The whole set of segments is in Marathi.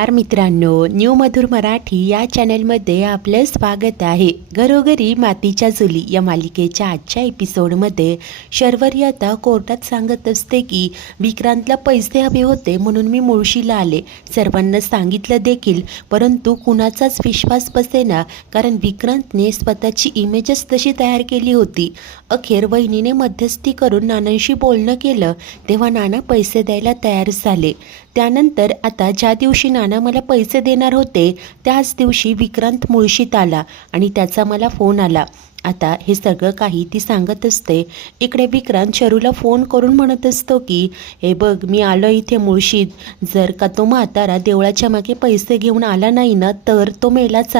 नमस्कार मित्रांनो, न्यू मधुर मराठी या चॅनलमध्ये आपलं स्वागत आहे. घरोघरी मातीच्या चुली या मालिकेच्या आजच्या एपिसोडमध्ये शर्वरी आता कोर्टात सांगत असते की विक्रांतला पैसे हवे होते म्हणून मी मुळशीला आले. सर्वांना सांगितलं देखील, परंतु कुणाचाच विश्वास बसेना, कारण विक्रांतने स्वतःची इमेजच तशी तयार केली होती. अखेर वहिनीने मध्यस्थी करून नानांशी बोलणं केलं, तेव्हा नाना पैसे द्यायला तयार झाले. त्यानंतर आता ज्या दिवशी नाना मला पैसे देणार होते त्याच दिवशी विक्रांत मुळशीत आला आणि त्याचा मला फोन आला. आता हे सगळं काही ती सांगत असते. इकडे विक्रांत शरूला फोन करून म्हणत असतो की हे बघ, मी आलो इथे मुळशीत. जर का तो म्हातारा देवळाच्या मागे पैसे घेऊन आला नाही ना तर तो मेलाच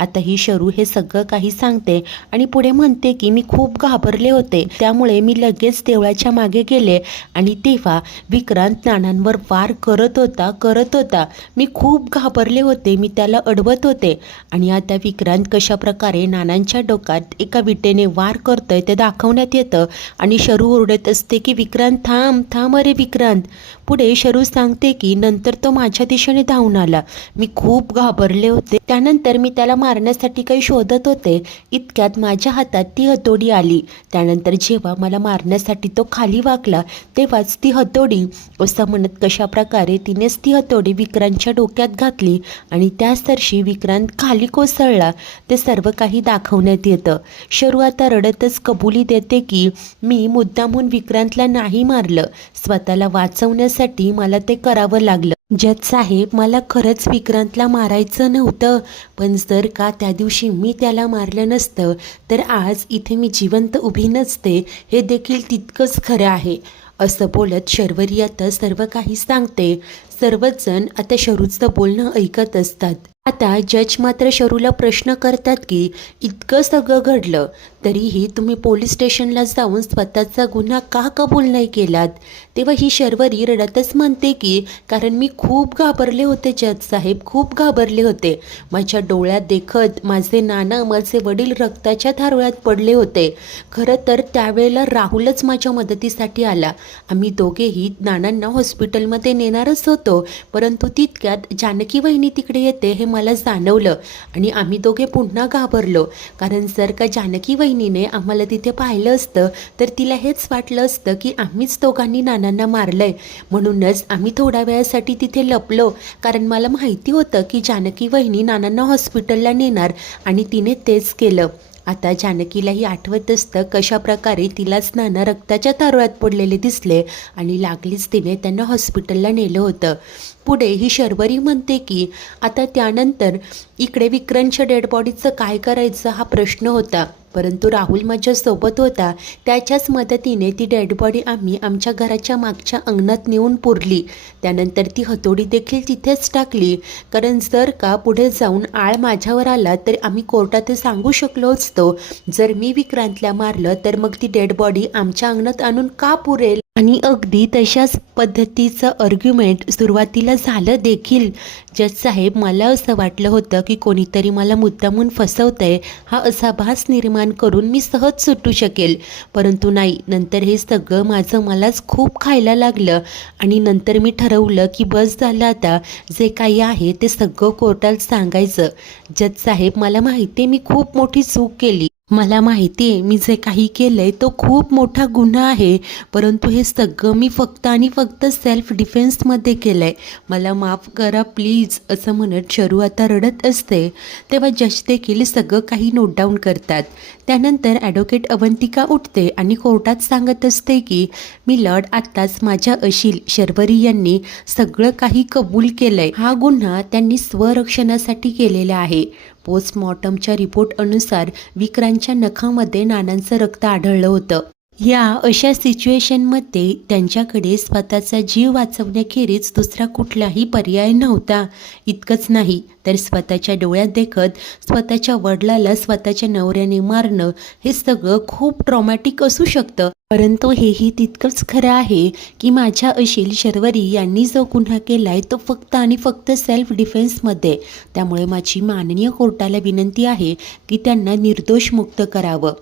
आता ही शरू हे सगळं काही सांगते आणि पुढे म्हणते की मी खूप घाबरले होते, त्यामुळे मी लगेच देवळाच्या मागे गेले आणि तेव्हा विक्रांत नानांवर वार करत होता. मी खूप घाबरले होते, मी त्याला अडवत होते. आणि आता विक्रांत कशा प्रकारे नानांच्या डोक्यात एका विटेने वार करतोय ते दाखवण्यात येतं आणि शरू ओरडत असते की विक्रांत थांब अरे विक्रांत. पुढे शरू सांगते की नंतर तो माझ्या दिशेने धावून आला. मी खूप घाबरले होते. त्यानंतर मी त्याला मारण्यासाठी काही शोधत होते, इतक्यात माझ्या हातात ती हतोडी आली. त्यानंतर जेव्हा मला मारण्यासाठी तो खाली वाकला तेव्हाच ती हतोडी, असं म्हणत कशा प्रकारे तिनेच ती हतोडी विक्रांतच्या डोक्यात घातली आणि त्याच दिवशी विक्रांत खाली कोसळला. ते सर्व काही दाखवण्यात येतं. शरू आता रडतच कबुली देते की मी मुद्दामून विक्रांतला नाही मारलं, स्वतःला वाचवण्यासाठी मला ते करावं लागलं. जज साहेब, मला खरंच विक्रांतला मारायचं नव्हतं, पण जर का त्या दिवशी मी त्याला मारलं नसतं तर आज इथे मी जिवंत उभी नसते, हे देखील तितकंच खरं आहे. असं बोलत शर्वरी आता सर्व काही सांगते. सर्वच जण आता शरूचं बोलणं ऐकत असतात. आता जज मात्र शरूला प्रश्न करतात की इतकं सगळं घडलं तरीही तुम्ही पोलीस स्टेशनला जाऊन स्वतःचा गुन्हा का कबूल नाही केलात? तेव्हा ही शर्वरी रडतच म्हणते की कारण मी खूप घाबरले होते जज साहेब, खूप घाबरले होते. माझ्या डोळ्यात देखत माझे नाना, माझे वडील रक्ताच्या धारोळ्यात पडले होते. खरं तर त्यावेळेला राहुलच माझ्या मदतीसाठी आला. आम्ही दोघेही नानांना हॉस्पिटलमध्ये नेणारच होतो, परंतु तितक्यात जानकी वहिनी तिकडे येते हे मला जाणवलं आणि आम्ही दोघे पुन्हा घाबरलो. कारण जर का जानकी वहिनीने आम्हाला तिथे पाहिलं असतं तर तिला हेच वाटलं असतं की आम्हीच दोघांनी नानांना मारलंय. म्हणूनच आम्ही थोड्या वेळासाठी तिथे लपलो, कारण मला माहिती होतं की जानकी वहिनी नानांना हॉस्पिटलला नेणार आणि तिने तेच केलं. आता जानकीलाही आठवत असतं कशा प्रकारे तिलाच नाना रक्ताच्या धारोळ्यात पडलेले दिसले आणि लागलीच तिने त्यांना हॉस्पिटलला नेलं होतं. पुढे ही शर्वरी म्हणते की आता त्यानंतर इकडे विक्रांतच्या डेड बॉडीचं काय करायचं हा प्रश्न होता, परंतु राहुल माझ्यासोबत होता. त्याच्याच मदतीने ती डेड बॉडी आम्ही आमच्या घराच्या मागच्या अंगणात नेऊन पुरली. त्यानंतर ती हतोडी देखील तिथेच टाकली, कारण जर का पुढे जाऊन आळ माझ्यावर आला तर आम्ही कोर्टात सांगू शकलो असतो, जर मी विक्रांतला मारलं तर मग ती डेड बॉडी आमच्या अंगणात आणून का पुरेल. आणि अगदी तशाच पद्धतीचं आर्ग्युमेंट सुरुवातीला झालं देखील. जज साहेब, मला असं वाटलं होतं की कोणीतरी मला मुद्दामून फसवतंय, हा असा भास निर्माण करून मी सहज सुटू शकेल, परंतु नाही. नंतर हे सगळं माझं मलाच खूप खायला लागलं आणि नंतर मी ठरवलं की बस झालं, आता जे काही आहे ते सगळं कोर्टात सांगायचं. जज साहेब, मला माहिती आहे मी खूप मोठी चूक केली, मला माहिती आहे मी जे काही केलंय तो खूप मोठा गुन्हा आहे, परंतु हे सगळं मी फक्त आणि फक्त सेल्फ डिफेन्समध्ये केलंय, मला माफ करा प्लीज, असं म्हणत शरू आता रडत असते. तेव्हा जज देखील सगळं काही नोट डाऊन करतात. त्यानंतर ॲडव्होकेट अवंतिका उठते आणि कोर्टात सांगत असते की मिलॉर्ड, आत्ताच माझ्या अशील शर्वरी यांनी सगळं काही कबूल केलंय. हा गुन्हा त्यांनी स्वरक्षणासाठी केलेला आहे. पोस्टमॉर्टमच्या रिपोर्ट अनुसार विक्रांतच्या नखामध्ये नानांचं रक्त आढळलं होतं. या अशा सिच्युएशनमध्ये त्यांच्याकडे स्वतःचा जीव वाचवण्याखेरीज दुसरा कुठलाही पर्याय नव्हता. इतकंच नाही तर स्वतःच्या डोळ्यात देखत स्वतःच्या वडिलाला स्वतःच्या नवऱ्याने मारणं हे सगळं खूप ट्रॉमॅटिक असू शकतं, परंतु हेही तितकंच खरं आहे की माझ्या अशील शर्वरी यांनी जो गुन्हा केलाय तो फक्त आणि फक्त सेल्फ डिफेन्समध्ये. त्यामुळे माझी माननीय कोर्टाला विनंती आहे की त्यांना निर्दोष मुक्त करावं.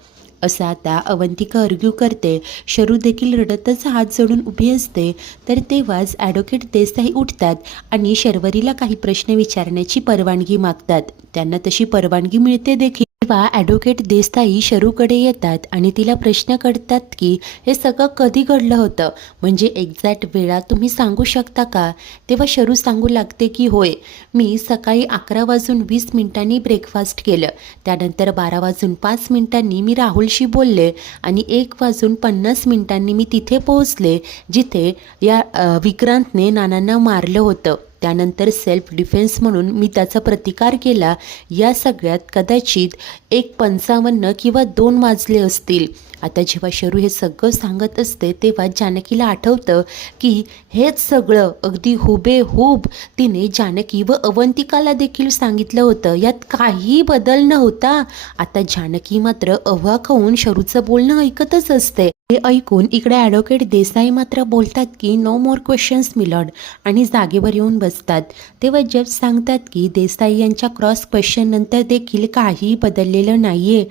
असं आता अवंतिका आर्ग्यू करते. शरू देखील रडतच हात जोडून उभी असते. तर तेव्हाच ॲडव्होकेट देसाई उठतात आणि शर्वरीला काही प्रश्न विचारण्याची परवानगी मागतात. त्यांना तशी परवानगी मिळते देखील. तेव्हा ॲडव्होकेट देसाई शरूकडे येतात आणि तिला प्रश्न करतात की हे सगळं कधी घडलं होतं, म्हणजे एक्झॅक्ट वेळा तुम्ही सांगू शकता का? तेव्हा शरू सांगू लागते की होय, मी सकाळी 11:20 ब्रेकफास्ट केलं. त्यानंतर 12:05 मी राहुलशी बोलले आणि 1:50 मी तिथे पोहोचले जिथे या विक्रांतने नानांना मारलं होतं. त्यानंतर सेल्फ डिफेन्स म्हणून मी त्याचा प्रतिकार केला. या सगळ्यात कदाचित 1:55 किंवा 2 वाजले असतील. आता जेव्हा शरू हे सगळं सांगत असते तेव्हा जानकीला आठवतं की हेच सगळं अगदी हुबेहूब तिने जानकी व अवंतिकाला देखील सांगितलं होतं. यात काही बदल नव्हता. आता जानकी मात्र अवाक होऊन शरूचं बोलणं ऐकतच असते. हे ऐकून इकडे ॲडव्होकेट देसाई मात्र बोलतात की नो मोर क्वेश्चन्स मिलॉर्ड आणि जागेवर येऊन बसतात. तेव्हा जज सांगतात की देसाई यांच्या क्रॉस क्वेश्चननंतर देखील काही बदललेलं नाही आहे.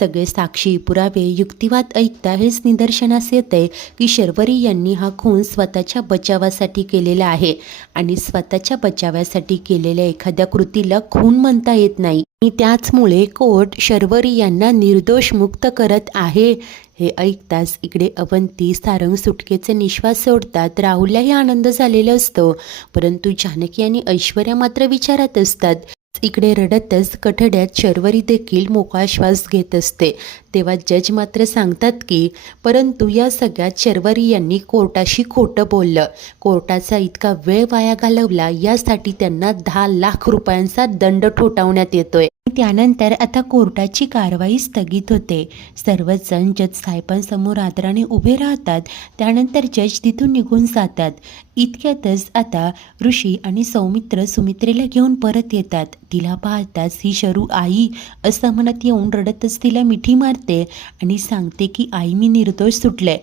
सगळे साक्षी पुरावे युक्तिवाद ऐकता हेच निदर्शनास येते की शर्वरी यांनी हा खून स्वतःच्या बचावासाठी केलेला आहे आणि स्वतःच्या बचावासाठी केलेल्या एखाद्या कृतीला खून म्हणता येत नाही आणि त्याचमुळे कोर्ट शर्वरी यांना निर्दोष मुक्त करत आहे. हे ऐकताच इकडे अवंती सारंग सुटकेचे निश्वास सोडतात. राहुललाही आनंद झालेला असतो, परंतु जानकी आणि ऐश्वर्या मात्र विचारात असतात. इकडे रडतच कठड्यात शर्वरी देखील मोकळा श्वास घेत असते. तेव्हा जज मात्र सांगतात की परंतु या सगळ्यात शर्वरी यांनी कोर्टाशी खोटं बोललं, कोर्टाचा इतका वेळ वाया घालवला, यासाठी त्यांना 10 लाख रुपयांचा दंड ठोठावण्यात येतोय. त्यानंतर आता कोर्टाची कारवाई स्थगित होते. सर्वच जण जज साहेबांसमोर आदराने उभे राहतात. त्यानंतर जज तिथून निघून जातात. इतक्यातच आता ऋषी आणि सौमित्र सुमित्रेला घेऊन परत येतात. तिला पाहताच ही शरू आई असं म्हणत येऊन रडतच तिला मिठी मारते आणि सांगते की आई मी निर्दोष सुटले.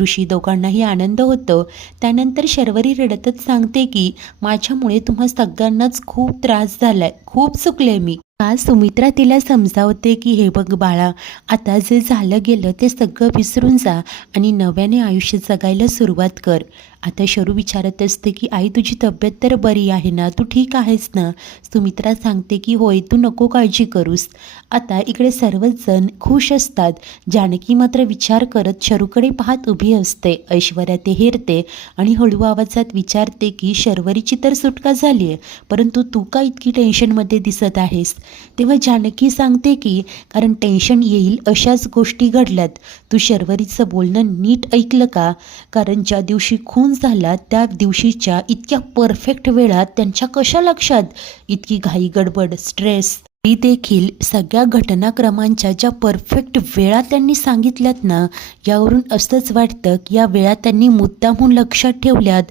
ऋषी दोघांनाही आनंद होतो. त्यानंतर शर्वरी रडतच सांगते की माझ्यामुळे तुम्हा सगळ्यांनाच खूप त्रास झालाय, खूप चुकले मी. सुमित्रा तिला समजावते की हे बघ बाळा, आता जे झालं गेलं ते सगळं विसरून जा आणि नव्याने आयुष्य जगायला सुरुवात कर. आता शरू विचारत असते की आई तुझी तब्येत तर बरी आहे ना, तू ठीक आहेस ना? सुमित्रा सांगते की होय, तू नको काळजी करूस. आता इकडे सर्वच जण खुश असतात. जानकी मात्र विचार करत शरूकडे पाहत उभी असते. ऐश्वर्या ते हेरते आणि हळू आवाजात विचारते की शर्वरीची तर सुटका झाली आहे, परंतु तू का इतकी टेन्शनमध्ये दिसत आहेस? तेव्हा जानकी सांगते की कारण टेन्शन येईल अशाच गोष्टी घडल्यात. तू शर्वरीचं बोलणं नीट ऐकलं का? कारण ज्या दिवशी खून झाला त्या दिवशीच्या इतक्या परफेक्ट वेळात त्यांच्या कशा लक्षात? इतकी घाई गडबड, स्ट्रेस देखील सगळ्या घटनाक्रमांच्या ज्या परफेक्ट वेळा त्यांनी सांगितल्यात ना, यावरून असंच वाटतं की या वेळा त्यांनी मुद्दामहून लक्षात ठेवल्यात,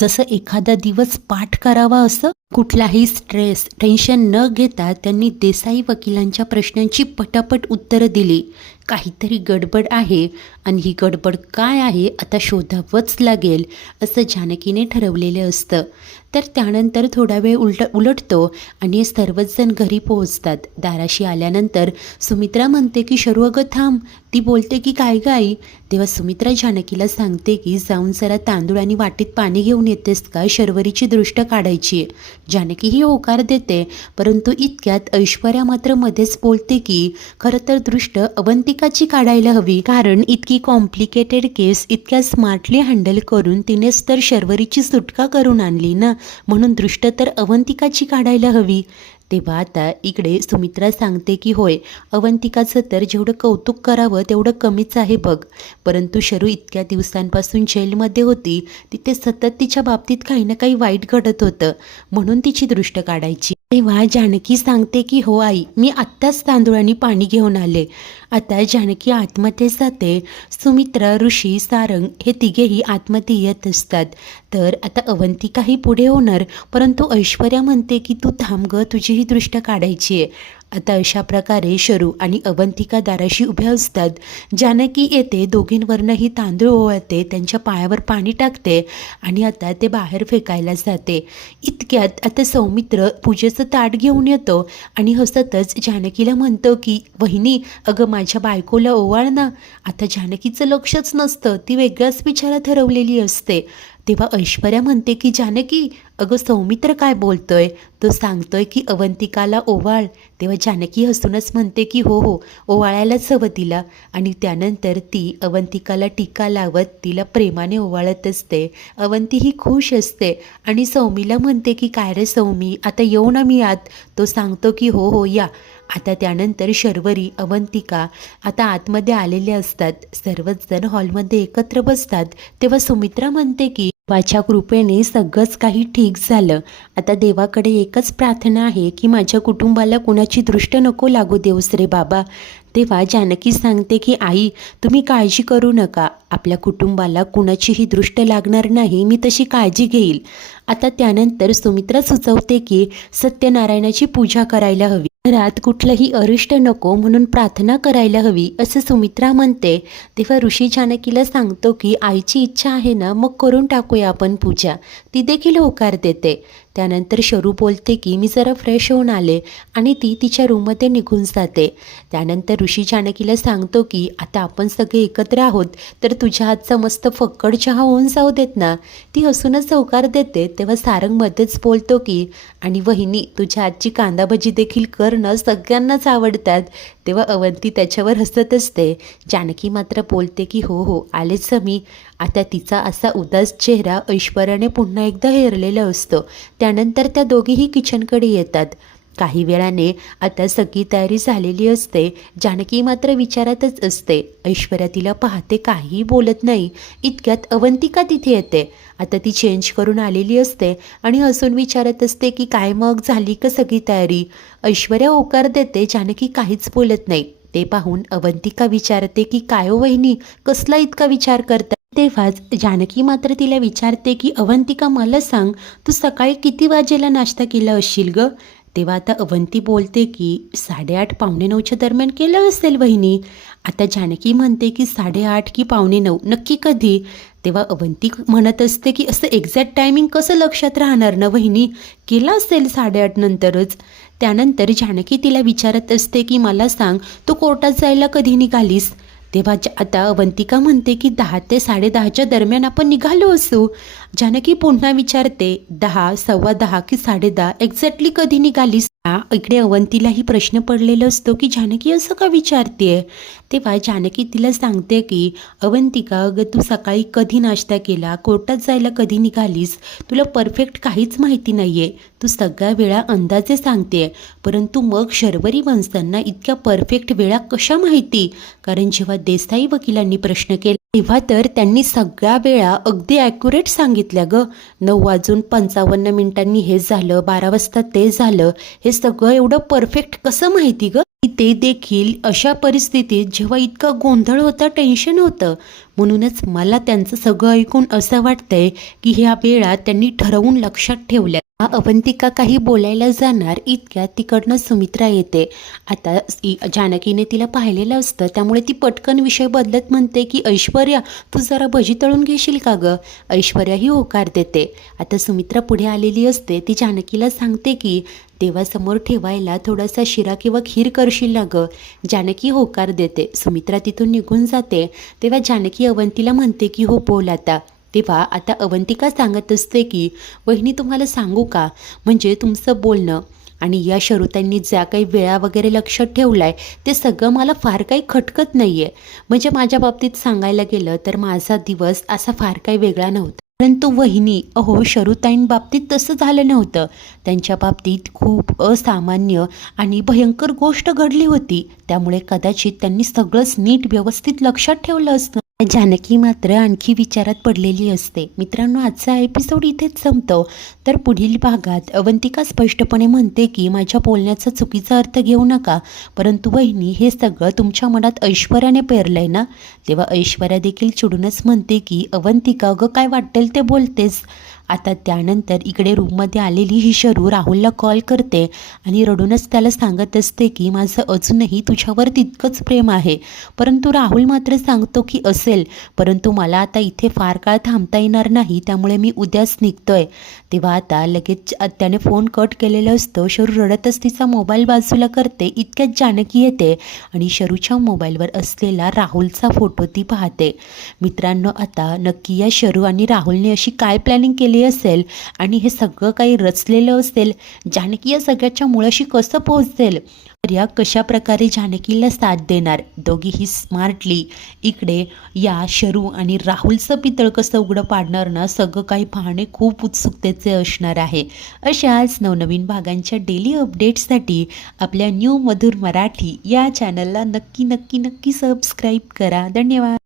जसं एखादा दिवस पाठ करावा असं. कुठलाही स्ट्रेस, टेन्शन न घेता त्यांनी देसाई वकिलांच्या प्रश्नांची पटापट उत्तरं दिली. काहीतरी गडबड आहे आणि ही गडबड काय आहे आता शोधावंच लागेल असं जानकीने ठरवलेलं असतं. तर त्यानंतर थोडा वेळ उलटतो आणि सर्वच जण घरी पोहोचतात. दाराशी आल्यानंतर सुमित्रा म्हणते की शरू अगं थांब. ती बोलते की काय गाई? तेव्हा सुमित्रा जानकीला सांगते की जाऊन जरा तांदूळ आणि वाटीत पाणी घेऊन येतेस का, शर्वरीची दृष्ट काढायची आहे. जानकी ही होकार देते, परंतु इतक्यात ऐश्वर्या मात्र मध्येच बोलते की खरं तर दृष्ट अवंतिकाची काढायला हवी, कारण इतकी कॉम्प्लिकेटेड केस इतक्या स्मार्टली हँडल करून तिनेच तर शर्वरीची सुटका करून आणली ना, म्हणून दृष्ट तर अवंतिकाची काढायला हवी. तेव्हा आता इकडे सुमित्रा सांगते की होय, अवंतिकाचं तर जेवढं कौतुक करावं तेवढं कमीच आहे बघ, परंतु शरू इतक्या दिवसांपासून जेलमध्ये होती, तिथे सतत तिच्या बाबतीत काही ना काही वाईट घडत होतं, म्हणून तिची दृष्ट काढायची. तेव्हा जानकी सांगते की हो आई, मी आत्ताच तांदूळाने पाणी घेऊन आले. आता जानकी आतमध्ये जाते. सुमित्रा, ऋषी, सारंग हे तिघेही आतमध्ये येत असतात. तर आता अवंतिकाही पुढे होणार, परंतु ऐश्वर्या म्हणते की तू थांब गं, तुझी ही दृष्ट काढायची आहे. आता अशा प्रकारे शरू आणि अवंतिका दाराशी उभ्या असतात. जानकी येते, दोघींवरनंही तांदूळ ओवाळते, त्यांच्या पायावर पाणी टाकते आणि आता ते बाहेर फेकायला जाते. इतक्यात आता सौमित्र पूजेचं ताट घेऊन येतो आणि हसतच जानकीला म्हणतो की वहिनी, अगं माझ्या बायकोला ओवाळ ना. आता जानकीचं लक्षच नसतं, ती वेगळ्याच विचारात हरवलेली असते. तेव्हा ऐश्वर्या म्हणते की जानकी, अगं सौमित्र काय बोलतोय, तो सांगतोय की अवंतिकाला ओवाळ. तेव्हा जानकी हसूनच म्हणते की हो हो, ओवाळायलाच हवं तिला. आणि त्यानंतर ती अवंतिकाला टीका लावत तिला प्रेमाने ओवाळत असते. अवंती ही खुश असते आणि सौमीला म्हणते की काय रे सौमी, आता येऊ ना मी आत. तो सांगतो की हो हो या. आता त्यानंतर शर्वरी, अवंतिका आता आतमध्ये आलेले असतात. सर्वच जण हॉलमध्ये एकत्र बसतात. तेव्हा सुमित्रा म्हणते की देवाच्या कृपेने सगळंच काही ठीक झालं. आता देवाकडे एकच प्रार्थना आहे की माझ्या कुटुंबाला कुणाची दृष्ट नको लागू देऊस रे बाबा. तेव्हा जानकी सांगते की आई, तुम्ही काळजी करू नका, आपल्या कुटुंबाला कुणाचीही दृष्ट लागणार नाही, मी तशी काळजी घेईल. आता त्यानंतर सुमित्रा सुचवते की सत्यनारायणाची पूजा करायला हवी, घरात कुठलंही अरिष्ट नको म्हणून प्रार्थना करायला हवी असं सुमित्रा म्हणते. तेव्हा ऋषी जानकीला सांगतो की आईची इच्छा आहे ना, मग करून टाकूया आपण पूजा. ती देखील होकार देते. त्यानंतर शरू बोलते की मी जरा फ्रेश होऊन आले आणि ती तिच्या रूममध्ये निघून जाते. त्यानंतर ऋषी जानकीला सांगतो की आता आपण सगळे एकत्र आहोत, तर तुझ्या हातचा मस्त फक्कड चहा होऊन जाऊ देत ना. ती हसूनच होकार देते. तेव्हा सारंग मध्येच बोलतो की आणि वहिनी, तुझ्या हातची कांदा भजी देखील कर ना, सगळ्यांनाच आवडतात. तेव्हा अवंती त्याच्यावर हसत असते. जानकी मात्र बोलते की हो हो, आलेच मी. आता तिचा असा उदास चेहरा ऐश्वर्याने पुन्हा एकदा हेरलेला असतो. त्यानंतर त्या दोघीही किचनकडे येतात. काही वेळाने आता सगळी तयारी झालेली असते. जानकी मात्र विचारातच असते. ऐश्वर्या तिला पाहते, काहीही बोलत नाही. इतक्यात अवंतिका तिथे येते. आता ती चेंज करून आलेली असते आणि हसून विचारत असते की काय मग, झाली का सगळी तयारी. ऐश्वर्या होकार देते. जानकी काहीच बोलत नाही. ते पाहून अवंतिका विचारते की काय हो वहिनी, कसला इतका विचार करता. तेव्हाच जानकी मात्र तिला विचारते की अवंतिका, मला सांग, तू सकाळी किती वाजेला नाश्ता केला असशील ग. तेव्हा आता अवंती बोलते की 8:30 पावणे 9च्या दरम्यान केलं असेल वहिनी. आता जानकी म्हणते की 8:30 की पावणे 9 नक्की कधी. तेव्हा अवंती म्हणत असते की असं एक्झॅक्ट टायमिंग कसं लक्षात राहणार ना वहिनी, केलं असेल 8:30 नंतरच. त्यानंतर जानकी तिला विचारत असते की मला सांग, तू कोर्टात जायला कधी निघालीस. तेव्हा आता अवंतिका म्हणते की 10 ते 10:30च्या दरम्यान आपण निघालो असू. जानकी पुन्हा विचारते 10, 10:15 की 10:30 एक्झॅक्टली कधी निघालीस. इकडे अवंतीलाही प्रश्न पडलेला असतो की जानकी असं का विचारतेय. तेव्हा जानकी तिला सांगते की अवंतिका, अगं तू सकाळी कधी नाश्ता केला, कोर्टात जायला कधी निघालीस, तुला परफेक्ट काहीच माहिती नाही आहे. तू सगळ्या वेळा अंदाजे सांगते, परंतु मग शर्वरी वंशांना इतक्या परफेक्ट वेळा कशा माहिती. कारण जेव्हा देसाई वकिलांनी प्रश्न केला तेव्हा तर त्यांनी सगळ्या वेळा अगदी ॲक्युरेट सांगितल्या ग. 9:55 हे झालं, 12 वाजता ते झालं, हे सगळं एवढं परफेक्ट कसं माहिती ग. ते देखील अशा परिस्थितीत जेव्हा इतका गोंधळ होता, टेन्शन होतं. म्हणूनच मला त्यांचं सगळं ऐकून असं वाटतंय की ह्या वेळा त्यांनी ठरवून लक्षात ठेवल्या. अवंतिका काही बोलायला जाणार इतक्यात तिकडनं सुमित्रा येते. आता जानकीने तिला पाहिलेलं असतं, त्यामुळे ती पटकन विषय बदलत म्हणते की ऐश्वर्या, तू जरा भजी तळून घेशील का गं. ऐश्वर्या ही होकार देते. आता सुमित्रा पुढे आलेली असते. ती जानकीला सांगते की देवासमोर ठेवायला थोडासा शिरा किंवा खीर करशील ना गं. जानकी होकार देते. सुमित्रा तिथून निघून जाते. तेव्हा जानकी अवंतीला म्हणते की हो बोल आता. तेव्हा आता अवंतिका सांगत असते की वहिनी, तुम्हाला सांगू का, म्हणजे तुमचं बोलणं आणि या शरुतांनी ज्या काही वेळा वगैरे लक्षात ठेवलाय ते सगळं मला फार काही खटकत नाही आहे. म्हणजे माझ्या बाबतीत सांगायला गेलं तर माझा दिवस असा फार काही वेगळा नव्हता. परंतु वहिनी, अहो शरुताईंबाबतीत तसं झालं नव्हतं. त्यांच्या बाबतीत खूप असामान्य आणि भयंकर गोष्ट घडली होती. त्यामुळे कदाचित त्यांनी सगळंच नीट व्यवस्थित लक्षात ठेवलं असतं. जानकी मात्र आणखी विचारात पडलेली असते. मित्रांनो, आजचा एपिसोड इथेच संपतो. तर पुढील भागात अवंतिका स्पष्टपणे म्हणते की माझ्या बोलण्याचा चुकीचा अर्थ घेऊ नका, परंतु वहिनी, हे सगळं तुमच्या मनात ऐश्वर्याने पेरलंय ना. तेव्हा ऐश्वर्या देखील चिडूनच म्हणते की अवंतिका, अगं काय वाटेल ते बोलतेस. आता त्यानंतर इकडे रूममध्ये आलेली ही शरू राहुलला कॉल करते आणि रडूनच त्याला सांगत असते की माझं अजूनही तुझ्यावर तितकंच प्रेम आहे. परंतु राहुल मात्र सांगतो की असेल, परंतु मला आता इथे फार काळ थांबता येणार नाही, त्यामुळे मी उद्याच निघतोय. तेव्हा आता लगेच त्याने फोन कट केलेला असतो. शरू रडतच तिचा मोबाईल बाजूला करते. इतक्यात जानकी येते आणि शरूच्या मोबाईलवर असलेला राहुलचा फोटो ती पाहते. मित्रांनो, आता नक्की या शरू आणि राहुलने अशी काय प्लॅनिंग केली असेल आणि हे सगळं काही रचलेलं असेल, जानकी या सगळ्याच्या मुळाशी कसं पोहोचेल, तर या कशा प्रकारे जानकीला साथ देणार, दोघीही स्मार्टली इकडे या शरू आणि राहुलचं पितळ कसं उघडं पाडणार ना, सगळं काही पाहणे खूप उत्सुकतेचे असणार आहे. अशाच नवनवीन भागांच्या डेली अपडेट्ससाठी आपल्या न्यू मधुर मराठी या चॅनलला नक्की नक्की नक्की सबस्क्राईब करा. धन्यवाद.